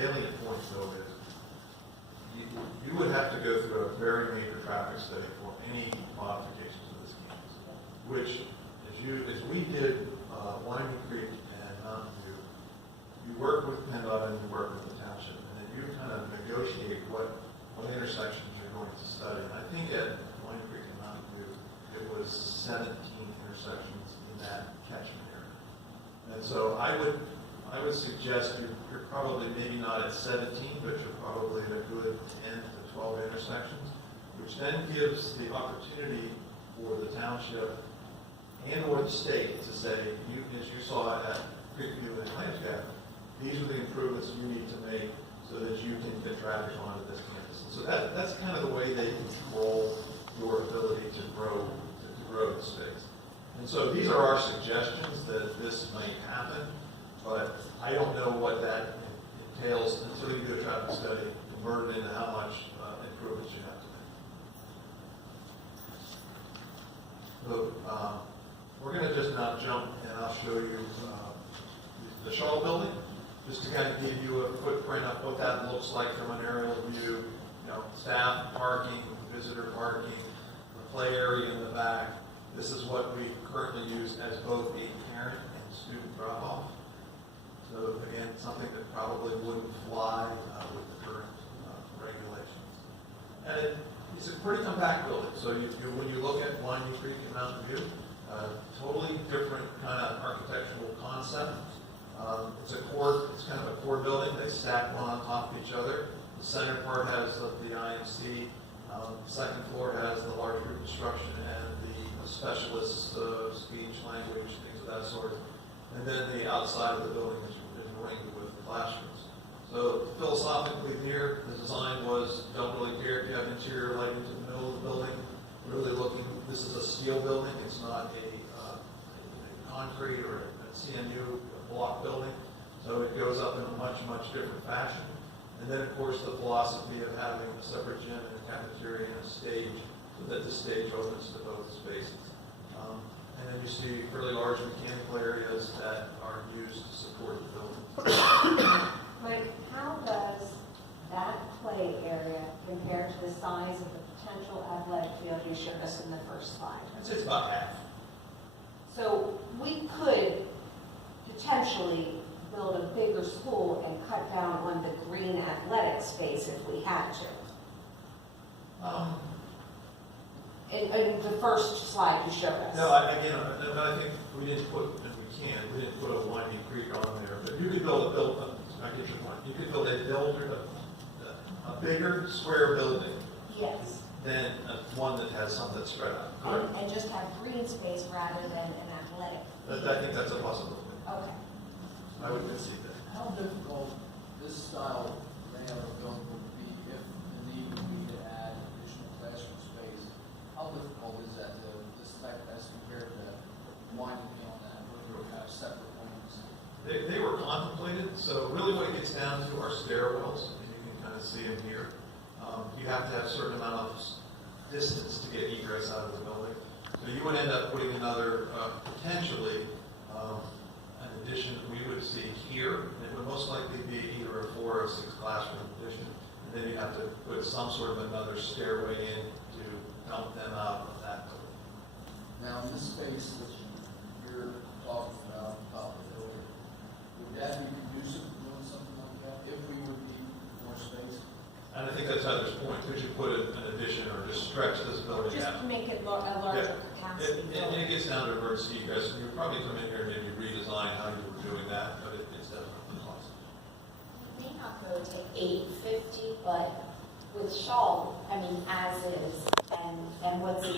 salient point, though, is you would have to go through a very major traffic study for any modifications of this campus, which, as we did Winding Creek and Mountain View, you work with PennDOT and you work with the township, and then you kind of negotiate what intersections you're going to study. And I think at Winding Creek and Mountain View, it was 17 intersections in that catchment area. And so I would suggest you're probably maybe not at 17, but you're probably at a good 10 to 12 intersections, which then gives the opportunity for the township and or the state to say, as you saw at Creekview and Atlantic Gap, these are the improvements you need to make so that you can get traffic onto this campus. And so that's kind of the way they control your ability to grow the space. And so these are our suggestions that this might happen, but I don't know what that entails until you do a traffic study, convert it into how much improvements you have to make. So we're going to just now jump, and I'll show you the shuttle building, just to kind of give you a footprint of what that looks like from an aerial view. Staff parking, visitor parking, the play area in the back. This is what we currently use as both a parent and student drop-off. So again, something that probably wouldn't fly with the current regulations. And it's a pretty compact building. So when you look at Winding Creek and Mountain View, totally different kind of architectural concept. It's kind of a core building. They stack one on top of each other. The center part has the IMC. Second floor has the large group instruction and the specialist speech, language, things of that sort. And then the outside of the building is ringed with classrooms. So philosophically here, the design was, don't really care if you have interior lighting to the middle of the building. Really looking, this is a steel building. It's not a concrete or a CMU block building. So it goes up in a much, much different fashion. And then, of course, the philosophy of having a separate gym and a cafeteria and a stage so that the stage opens to both spaces. And then you see fairly large mechanical areas that are used to support the building. Mike, how does that play area compare to the size of the potential athletic field you showed us in the first slide? I'd say it's about half. So we could potentially build a bigger school and cut down on the green athletic space if we had to. In the first slide you showed us. No, I think we didn't put a Winding Creek on there, but you could I get your point. You could build a bigger square building. Yes. Than one that has something spread out. And just have green space rather than an athletic. I think that's a possibility. Okay. I would concede that. How difficult this style layout of building would be if the need would be to add additional classroom space? How difficult is that to spec as compared to winding beyond that, where we have separate homes? They were contemplated, so really what it gets down to are stairwells, and you can kind of see them here. You have to have a certain amount of distance to get egress out of the building. So you would end up putting another, potentially, an addition we would see here. It would most likely be either a 4 or 6 classroom addition. And then you have to put some sort of another stairway in to dump them out of that building. Now, in this space that you're talking about, on top of the building, would that be conducive to doing something like that if we were to need more space? And I think that's Heather's point. Could you put an addition or just stretch this building Just out? to make it a larger capacity. It gets down to emergency egress. You would probably come in here and maybe redesign how you were doing that, but it's definitely possible. It may not go to 850, but with Shaw, as is, and what the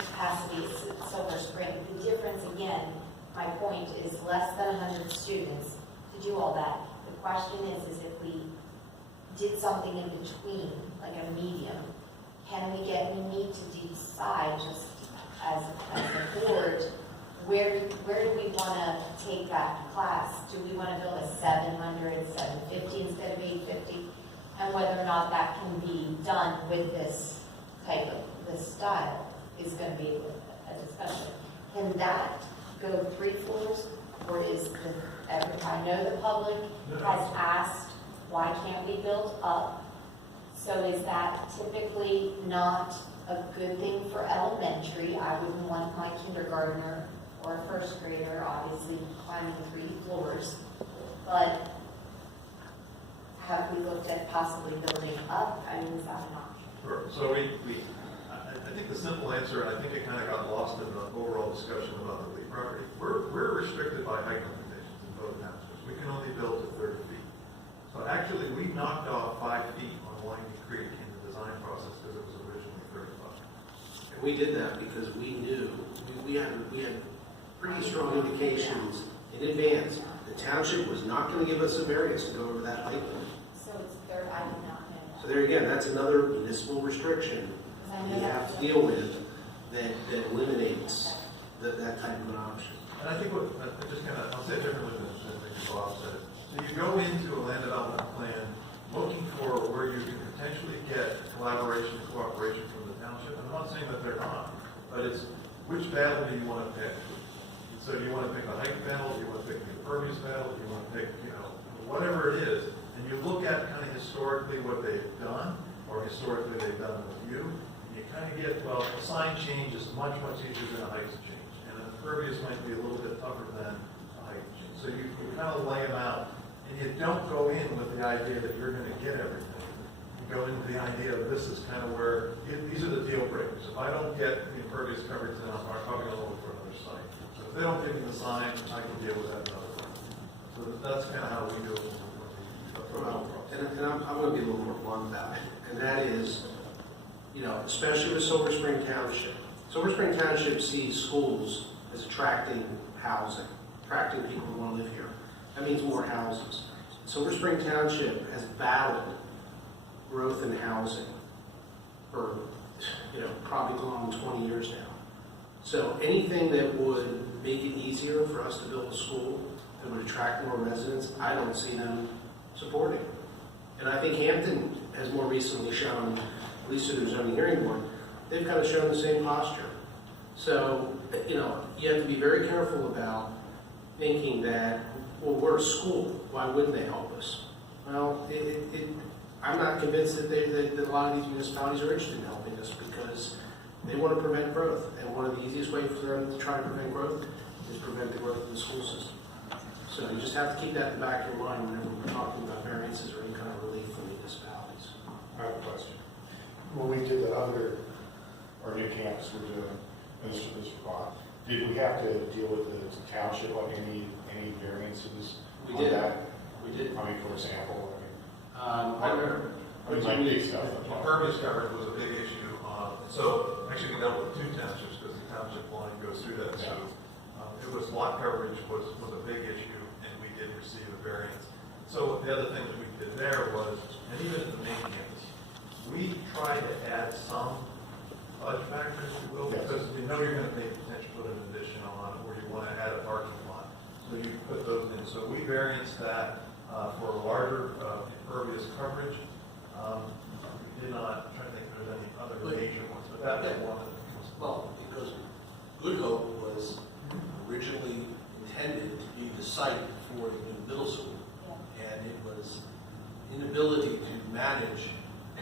capacity is Silver Spring, the difference again, my point is less than 100 students to do all that. The question is if we did something in between, like a medium, we need to decide just as a board, where do we want to take that class? Do we want to build a 700, 750 instead of 850? And whether or not that can be done with this type of, this style is going to be a discussion. Can that go 3 floors? Or is I know the public has asked why can't we build up? So is that typically not a good thing for elementary? I wouldn't want my kindergartner or first grader obviously climbing 3 floors, but have we looked at possibly building up? I mean, is that an option? Sure. So I think the simple answer, and I think it kind of got lost in the overall discussion about the Lee property, we're restricted by height limitations in both townships. We can only build to 30 feet. So actually, we knocked off 5 feet on Winding Creek in the design process because it was originally 35. And we did that because we knew, we had pretty strong indications in advance. The township was not going to give us a variance to go over that height limit. So it's third, I did not know that. So there again, that's another municipal restriction Because I know we that have to was- deal with that eliminates that type of an option. And I think what, I'll say it differently than Bob said. So you go into a land development plan looking for where you can potentially get collaboration, cooperation from the township. I'm not saying that they're not, but it's which battle do you want to pick? So do you want to pick a height battle? Do you want to pick the impervious battle? Do you want to pick, whatever it is? And you look at kind of historically what they've done, or historically they've done with you, and you kind of get, well, a sign change is much, much easier than a height change. And an impervious might be a little bit tougher than a height change. So you kind of lay them out. And you don't go in with the idea that you're going to get everything. You go into the idea of this is kind of where, these are the deal breakers. If I don't get the impervious coverage, then I'm probably going to look for another site. So if they don't give me the sign, I can deal with that another way. So that's kind of how we do it. And I'm going to be a little more blunt about it. And that is, especially with Silver Spring Township. Silver Spring Township sees schools as attracting housing, attracting people who want to live here. That means more houses. Silver Spring Township has battled growth in housing for, probably going on 20 years now. So anything that would make it easier for us to build a school that would attract more residents, I don't see them supporting. And I think Hampton has more recently shown, at least through their zoning hearing board, they've kind of shown the same posture. So, you have to be very careful about thinking that, well, we're a school, why wouldn't they help us? Well, I'm not convinced that a lot of these municipalities are interested in helping us because they want to prevent growth. And one of the easiest ways for them to try to prevent growth is prevent the growth of the school system. So you just have to keep that in the back of your mind whenever we're talking about variances or any kind of relief from municipalities. I have a question. When we did our new campus we're doing, this spot, did we have to deal with the township on any variances? We on did. that? We did. I mean, for example, Big stuff. Impervious coverage was a big issue. So actually we dealt with 2 townships because the township line goes through that. So it was lot coverage was a big issue, and we did receive a variance. So the other thing that we did there was, and even at the main campus, we tried to add some fudge factor, if you will, because you're going to pay potential put an addition on, or you want to add a parking lot. So you put those in. So we varianced that for a larger impervious coverage. We did not, I'm trying to think if there's any other major ones, but that was one of them. Well, because Good Hope was originally intended to be the site for the new middle school. Yeah. And it was inability to manage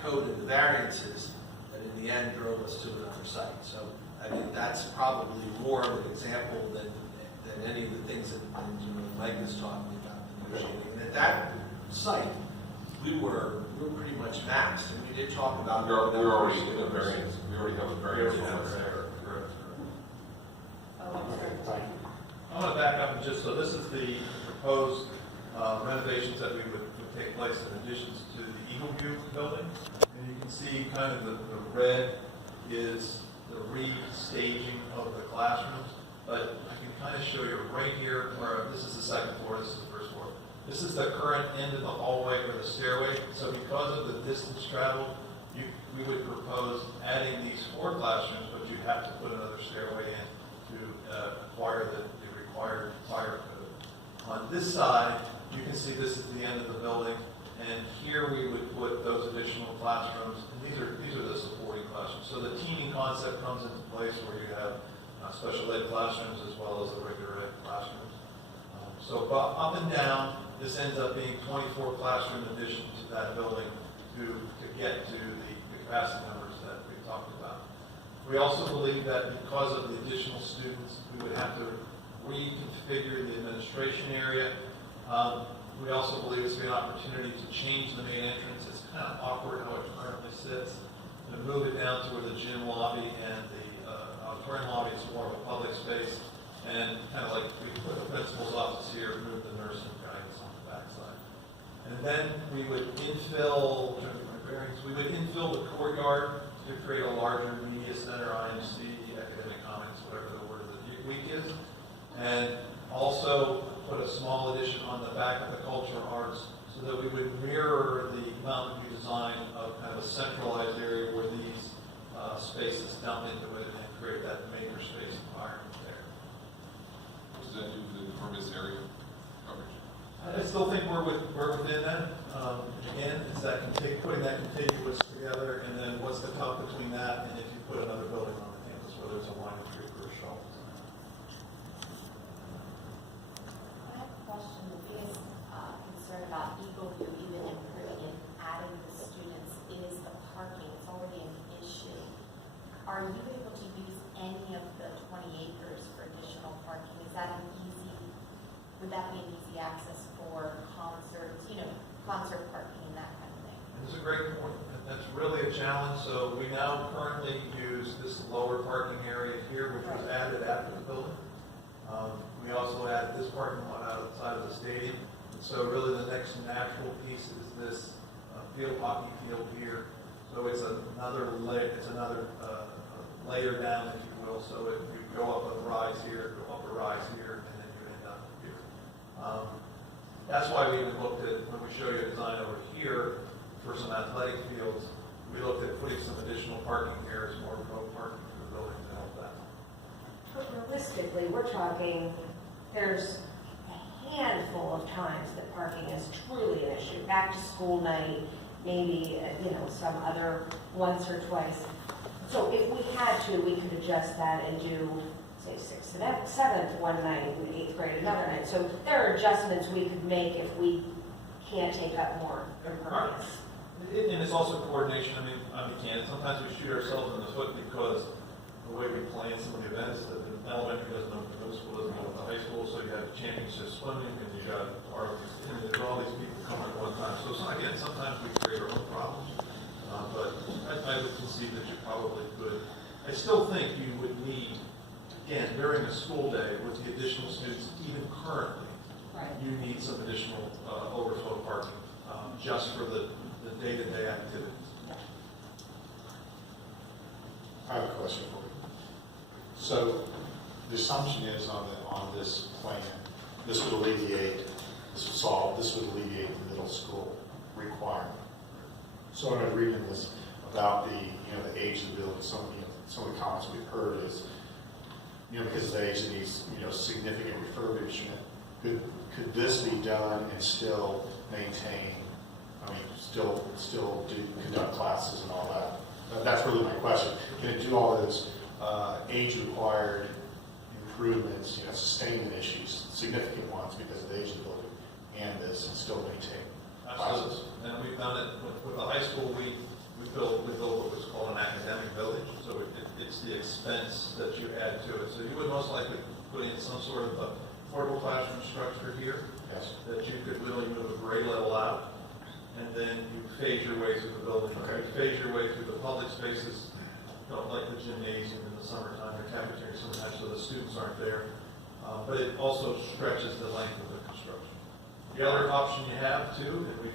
code and the variances that in the end drove us to another site. So I think that's probably more of an example than any of the things that Mike was talking about negotiating. And at that site, we were pretty much maxed, and we did talk about. We're already in a variance. We already have a variance on there. I want to back up and so this is the proposed renovations that we would take place in additions to the Eagle View building. And you can see kind of the red is the restaging of the classrooms. But I can kind of show you right here, where this is the second floor, this is the first floor. This is the current end of the hallway or the stairway. So because of the distance traveled, we would propose adding these 4 classrooms, but you'd have to put another stairway in to acquire the required fire code. On this side, you can see this is the end of the building, and here we would put those additional classrooms, and these are the supporting classrooms. So the teaming concept comes into place where you have special ed classrooms as well as the regular ed classrooms. So up and down, this ends up being 24 classroom addition to that building to get to the capacity numbers that we talked about. We also believe that because of the additional students, we would have to reconfigure the administration area. We also believe it's an opportunity to change the main entrance. It's kind of awkward how it currently sits. To move it down to where the gym lobby and the auditorium lobby is more of a public space. And kind of like we put the principal's office here, move the nursing guidance on the backside. And then we would infill, we would infill the courtyard to create a larger media center, IMC, academic comics, whatever the word of the week is. And also put a small addition on the back of the culture arts so that we would mirror the Mountain View design of kind of a centralized area where these spaces dump into it and create that makerspace environment there. What does that do for the impervious area coverage? I still think we're within that. Again, it's that putting that contiguous together, and then what's the cut between that and if you put another building on the campus, whether it's a line of three or a shelf. I have a question. The biggest concern about Eagle View, even improving and adding the students, is the parking. It's already an issue. Are you able to use any of the 20 acres for additional parking? Is that would that be an easy access for concerts, concert parking and that kind of thing? It's a great point. That's really a challenge. So we now currently use this lower parking area here, which was added after the building. We also added this parking lot outside of the stadium. And so really the next natural piece is this field hockey field here. So it's another layer down, if you will. So if you go up a rise here, go up a rise here, and then you end up here. That's why we even looked at, when we show you a design over here for some athletic fields, we looked at putting some additional parking areas, more road parking for the building to help that. But realistically, we're talking, there's a handful of times that parking is truly an issue. Back to school night, maybe, some other once or twice. So if we had to, we could adjust that and do, say, 6th and 7th one night, and 8th grade another night. So there are adjustments we could make if we can't take up more impervious. And it's also coordination. I mean, sometimes we shoot ourselves in the foot because the way we plan some of the events, the elementary doesn't know what the middle school doesn't know what the high school, so you have championship swimming, and you got there's all these people coming at one time. So again, sometimes we create our own problems, but I would concede that you probably could. I still think you would need, again, during a school day with the additional students, even currently, you need some additional overflow parking just for the day-to-day activities. I have a question for you. So the assumption is on this plan, this would alleviate the middle school requirement. So when I'm reading this about the age of the building, some of the comments we've heard is, because of the age, it needs, significant refurbishment. Could this be done and still maintain, still conduct classes and all that? That's really my question. Can it do all those age-required improvements, sustainment issues, significant ones because of the age of the building, and this, and still maintain classes? Absolutely. And we've done it with the high school. We built what was called an academic village. So it's the expense that you add to it. So you would most likely put in some sort of a portable classroom structure here. Yes. That you could really move a grade level out, and then you phase your way through the building. Okay. You phase your way through the public spaces, like the gymnasium in the summertime, or cafeteria sometimes, so the students aren't there. But it also stretches the length of the construction. The other option you have too, and we've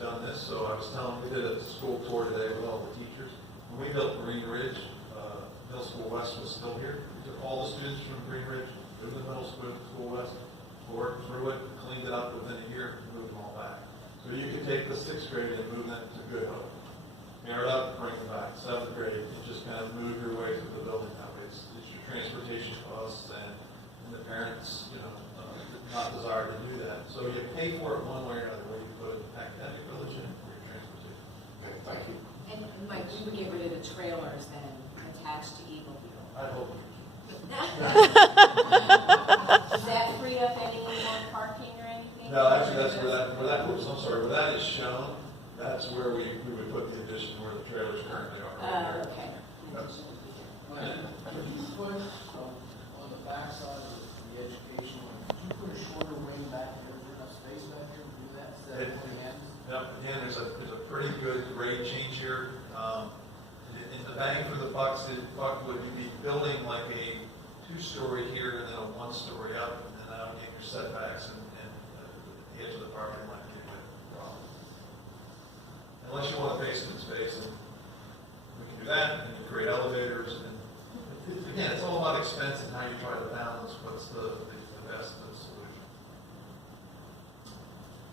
done this, so I was telling, we did a school tour today with all the teachers. When we built Green Ridge, Middle School West was still here. We took all the students from Green Ridge, moved the Middle School West, worked through it, cleaned it up within a year, and moved them all back. So you could take the 6th grade and move them to Good Hope. Tear it up, bring them back. 7th grade, and just kind of move your way through the building that way. It's your transportation costs and the parents, not desire to do that. So you pay for it one way or another, whether you put an academic village in or your transportation. Okay, thank you. And Mike, we would get rid of the trailers then attached to Eagle View. I hope. Does that free up any more parking or anything? No, actually, that's where that is shown, that's where we would put the addition where the trailers currently are. Oh, okay. That's- Could you put, on the backside of the education, could you put a shorter wing back there, is there enough space back there to do that, instead of putting ends? Yep, again, there's a pretty good grade change here. In the bang for the buck would be building like a 2-story here and then a 1-story up, and then that'll get your setbacks and the edge of the parking lot give you a problem. Unless you want a basement space, and we can do that, and you create elevators, and again, it's all about expense and how you try to balance what's the best solution.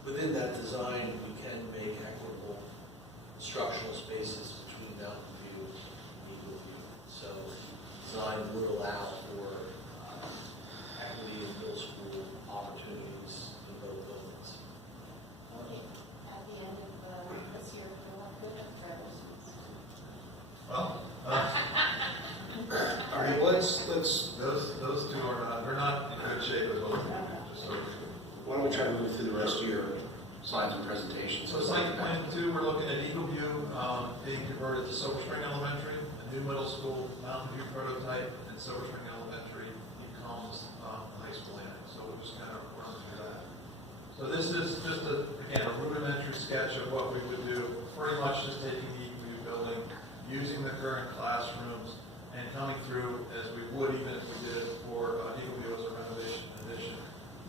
Within that design, we can make equitable structural spaces between Mountain View and Eagle View. So design would allow for equity in middle school opportunities in both buildings. At the end of this year, we'll have good trailers. Well, All right, let's, those two are not, they're not in good shape as well. Just so you know. why don't we try to move through the rest of your slides and presentations? So site plan 2, we're looking at Eagle View being converted to Silver Spring Elementary, a new middle school, Mountain View prototype, and Silver Spring Elementary becomes high school annex. So we'll just kind of run through that. So this is just, again, a rudimentary sketch of what we would do, pretty much just taking the Eagle View building, using the current classrooms, and coming through as we would even if we did it for Eagle View as a renovation addition.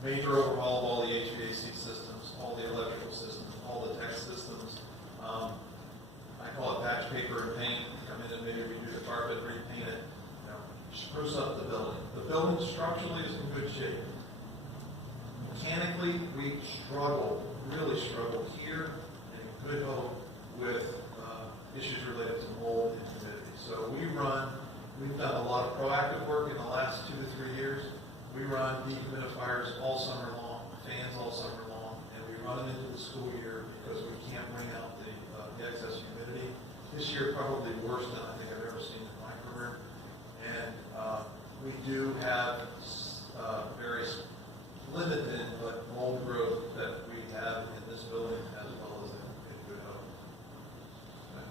Major overhaul of all the HVAC systems, all the electrical systems, all the tech systems. I call it patch paper and paint. Come in and maybe redo the carpet, repaint it, spruce up the building. The building structurally is in good shape. Mechanically, we really struggle here, and in Good Hope with issues related to mold and humidity. So we've done a lot of proactive work in the last 2 to 3 years. We run dehumidifiers all summer long, fans all summer long, and we run them into the school year because we can't bring out the excess humidity. This year probably worse than I think I've ever seen in my career. And we do have very limited but mold growth that we have in this building as well as in Good Hope. Okay.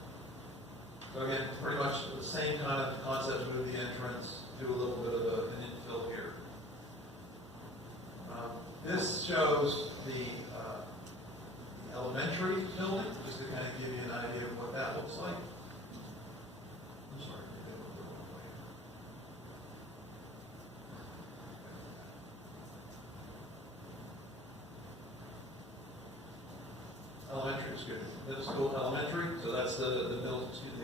So again, pretty much the same kind of concept, move the entrance, do a little bit of an infill here. This shows the elementary building, just to kind of give you an idea of what that looks like. I'm sorry. Elementary is good. Middle school elementary, so that's the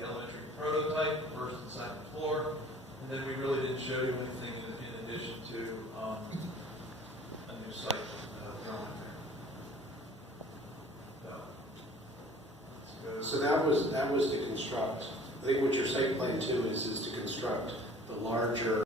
elementary prototype, first and second floor. And then we really didn't show you anything in addition to a new site drawing there. So that was to construct, I think what your site plan 2 is to construct the larger